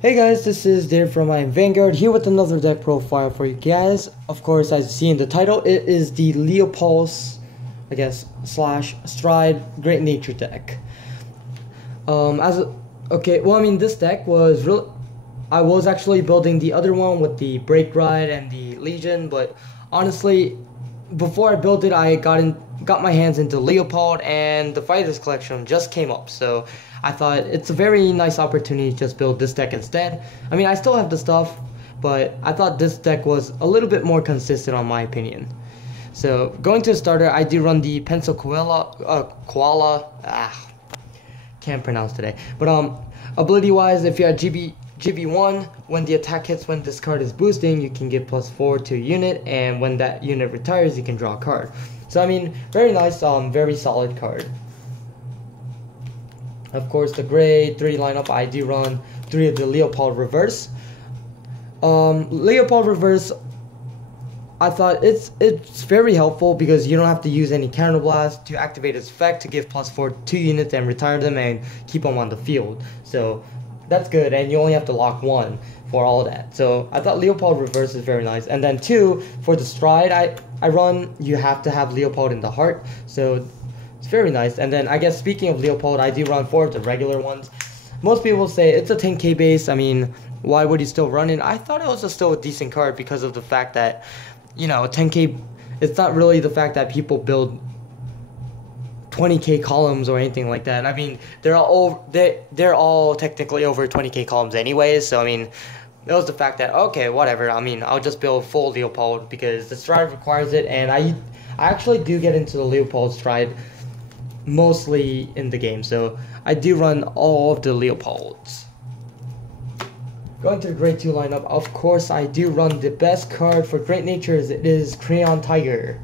Hey guys, this is Dave from my Vanguard here with another deck profile for you guys. Of course, as you see in the title, it is the Leopald, slash Stride Great Nature deck. This deck was real. I was actually building the other one with the Break Ride and the Legion, but honestly, before I built it, I got my hands into Leopald, and the Fighters Collection just came up, so I thought it's a very nice opportunity to just build this deck instead. I mean, I still have the stuff, but I thought this deck was a little bit more consistent on my opinion. So, going to the starter, I do run the Pencil Koala, can't pronounce today. But, ability-wise, if you're at GB1, when the attack hits when this card is boosting, you can give +4 to a unit, and when that unit retires, you can draw a card. So, I mean, very nice, very solid card. Of course, the grade 3 lineup, I do run 3 of the Leopald Reverse. Leopald Reverse, I thought it's very helpful because you don't have to use any Counterblast to activate its effect to give +4 to 2 units and retire them and keep them on the field. So that's good, and you only have to lock 1 for all of that. So I thought Leopald Reverse is very nice. And then 2, for the Stride, I run, you have to have Leopald in the heart. So it's very nice. And then I guess speaking of Leopald, I do run 4 of the regular ones. Most people say it's a 10k base. I mean, why would you still run it? I thought it was still a decent card because of the fact that, 10k, it's not really the fact that people build 20k columns or anything like that. I mean, they're all technically over 20k columns anyways. So I mean, it was the fact that, okay, whatever. I mean, I'll just build full Leopald because the Stride requires it, and I actually do get into the Leopald Stride mostly in the game, so I do run all of the Leopolds. Going to the grade 2 lineup, of course I do run the best card for Great Natures. It is Crayon Tiger.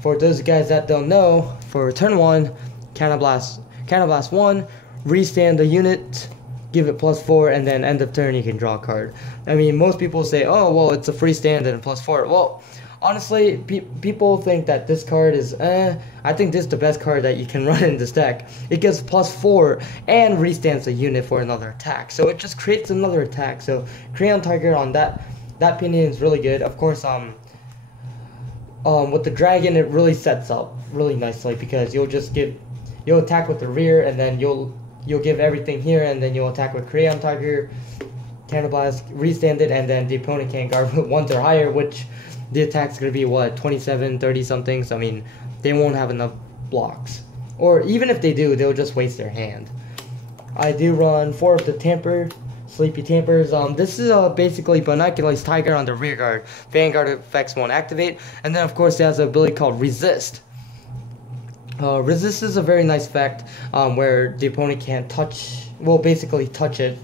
For those guys that don't know, for turn 1, Counterblast 1, restand the unit, give it +4, and then end of turn you can draw a card. I mean, most people say, oh well, it's a free stand and +4. Well, honestly, people think that this card is, I think this is the best card that you can run in this deck. It gives +4 and restands a unit for another attack. So it just creates another attack. So Crayon Tiger on that opinion is really good. Of course, with the dragon, it really sets up really nicely because you'll attack with the rear, and then you'll give everything here, and then you'll attack with Crayon Tiger, Counterblast, restand it, and then the opponent can't guard with 1 or higher, which the attack's going to be, what, 27, 30 something, so I mean, they won't have enough blocks. Or even if they do, they'll just waste their hand. I do run 4 of the Sleepy Tampers. This is basically Binoculars Tiger on the rear guard. Vanguard effects won't activate. And then, of course, it has an ability called Resist. Resist is a very nice effect where the opponent can't touch it,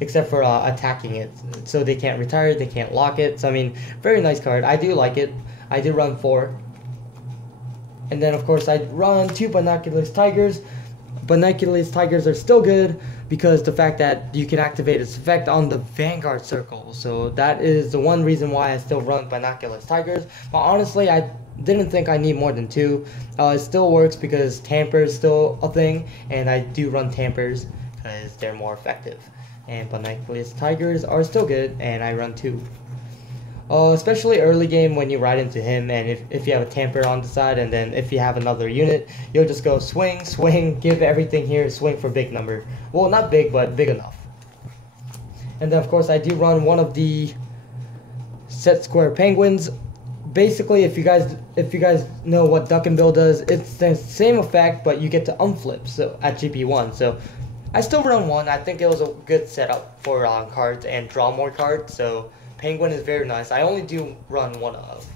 except for attacking it. So they can't retire, they can't lock it. So I mean, very nice card. I do like it. I do run 4. And then of course I run 2 Binoculars Tigers. Binoculars Tigers are still good because the fact that you can activate its effect on the Vanguard circle. So that is the one reason why I still run Binoculars Tigers. But honestly, I didn't think I need more than 2. It still works because Tamper is still a thing, and I do run Tampers because they're more effective. And Binoculars Tigers are still good, and I run 2. Especially early game when you ride into him, and if you have a Tamper on the side, and then if you have another unit, you'll just go swing, swing, give everything here, swing for big number. Well, not big, but big enough. And then of course I do run 1 of the Set Square Penguins. Basically, if you guys know what Duck and Bill does, it's the same effect, but you get to unflip so at GP1. So I still run 1. I think it was a good setup for cards and draw more cards. So Penguin is very nice. I only do run 1 of.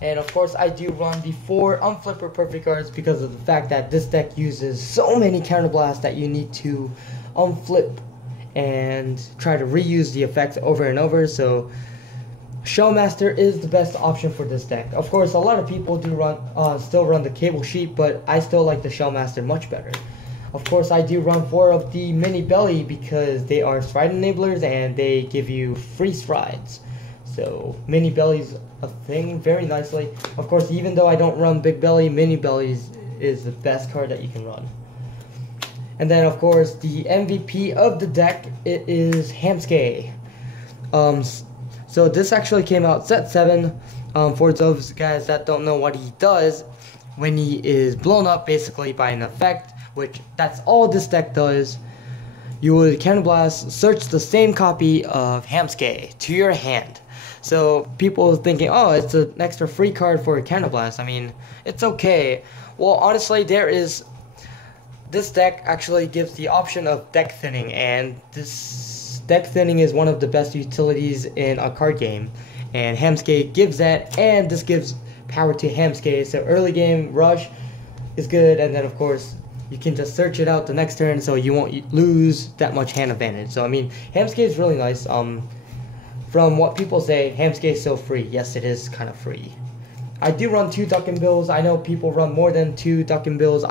And of course, I do run the 4 unflipper perfect cards because of the fact that this deck uses so many counterblasts that you need to unflip and try to reuse the effects over and over. So Shellmaster is the best option for this deck. Of course, a lot of people do still run the Cable Sheep, but I still like the Shellmaster much better. Of course, I do run 4 of the Mini Belly because they are stride enablers and they give you free strides. So Mini Belly's a thing very nicely. Of course, even though I don't run Big Belly, Mini Belly is the best card that you can run. And then of course the MVP of the deck, it is Hamske. So this actually came out set 7. For those guys that don't know what he does, when he is blown up basically by an effect, which that's all this deck does, you would Cannon Blast, search the same copy of Hamske to your hand. So people thinking, oh, it's an extra free card for Cannon Blast. I mean, it's okay. Well, honestly, this deck actually gives the option of deck thinning, and this deck thinning is one of the best utilities in a card game. And Hamske gives that, and this gives power to Hamske. So early game rush is good, and then of course you can just search it out the next turn, so you won't lose that much hand advantage. So I mean, Hamske is really nice. From what people say, Hamske is so free. Yes, it is kind of free. I do run 2 Duck and Bills. I know people run more than 2 Duck and Bills.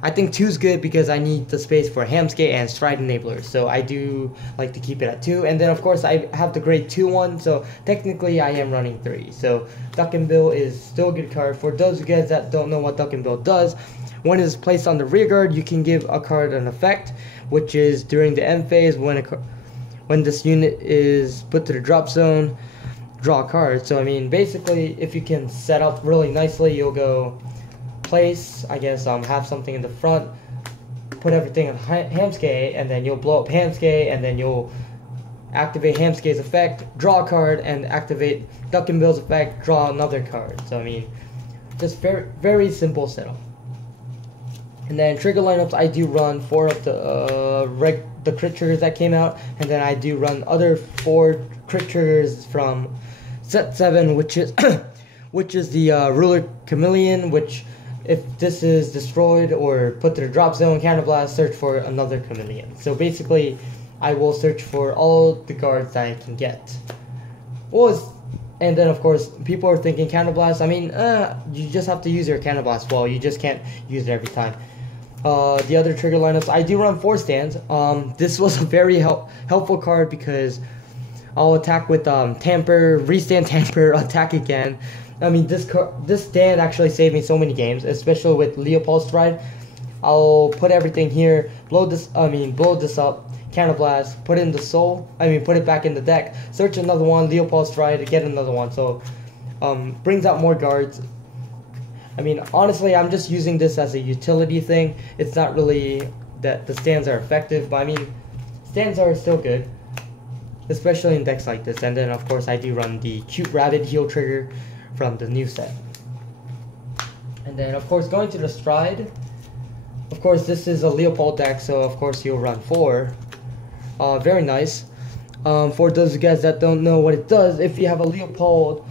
I think 2 is good because I need the space for Hamske and Stride Enablers. So I do like to keep it at 2. And then of course I have the grade 2 one, so technically I am running 3. So Duck and Bill is still a good card. For those of you guys that don't know what Duck and Bill does, when it is placed on the rear guard, you can give a card an effect, which is during the end phase when this unit is put to the drop zone, draw a card. So I mean, basically if you can set up really nicely, you'll go place, I guess, have something in the front, put everything on Hamske, and then you'll blow up Hamske, and then you'll activate Hamske's effect, draw a card, and activate Duck and Bill's effect, draw another card. So I mean, just very simple setup. And then trigger lineups, I do run 4 of the crit triggers that came out, and then I do run other 4 crit triggers from set 7, which is which is the Ruler Chameleon, which if this is destroyed or put to the drop zone, Cannon Blast, search for another Chameleon. So basically, I will search for all the guards that I can get. And then of course, people are thinking Cannon Blast, I mean, you just have to use your Cannon Blast well, you just can't use it every time. The other trigger lineups, I do run 4 stands. This was a very helpful card because I'll attack with Tamper, restand Tamper, attack again. I mean, this stand actually saved me so many games, especially with Leopald Stride. I'll put everything here, blow this up, Cannon Blast, put it in the soul, put it back in the deck, search another one, Leopald Stride, get another one. So, brings out more guards. I mean, honestly, I'm just using this as a utility thing. It's not really that the stands are effective, but I mean, stands are still good, especially in decks like this. And then, of course, I do run the Cute Rabbit heal trigger from the new set. And then, of course, going to the Stride, of course, this is a Leopald deck, so of course you'll run 4. Very nice. For those of you guys that don't know what it does, if you have a Leopald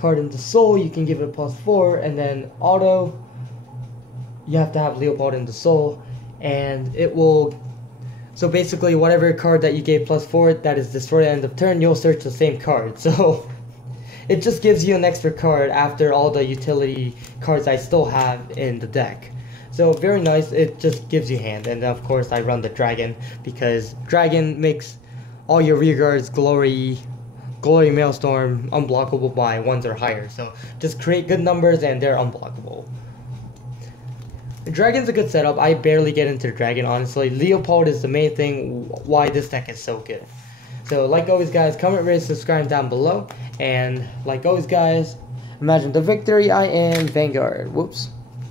card in the soul, you can give it +4, and then auto, you have to have Leopald in the soul, and it will, so basically whatever card that you gave +4 that is destroyed at the end of turn, you'll search the same card. So it just gives you an extra card after all the utility cards I still have in the deck. So very nice, it just gives you hand. And of course I run the Dragon, because Dragon makes all your rear guards Glory Maelstrom unblockable by 1s or higher. So just create good numbers and they're unblockable. The Dragon's a good setup. I barely get into the Dragon, honestly. Leopald is the main thing why this deck is so good. So like always guys, comment, rate, subscribe down below. And like always guys, imagine the victory. I am Vanguard. Whoops.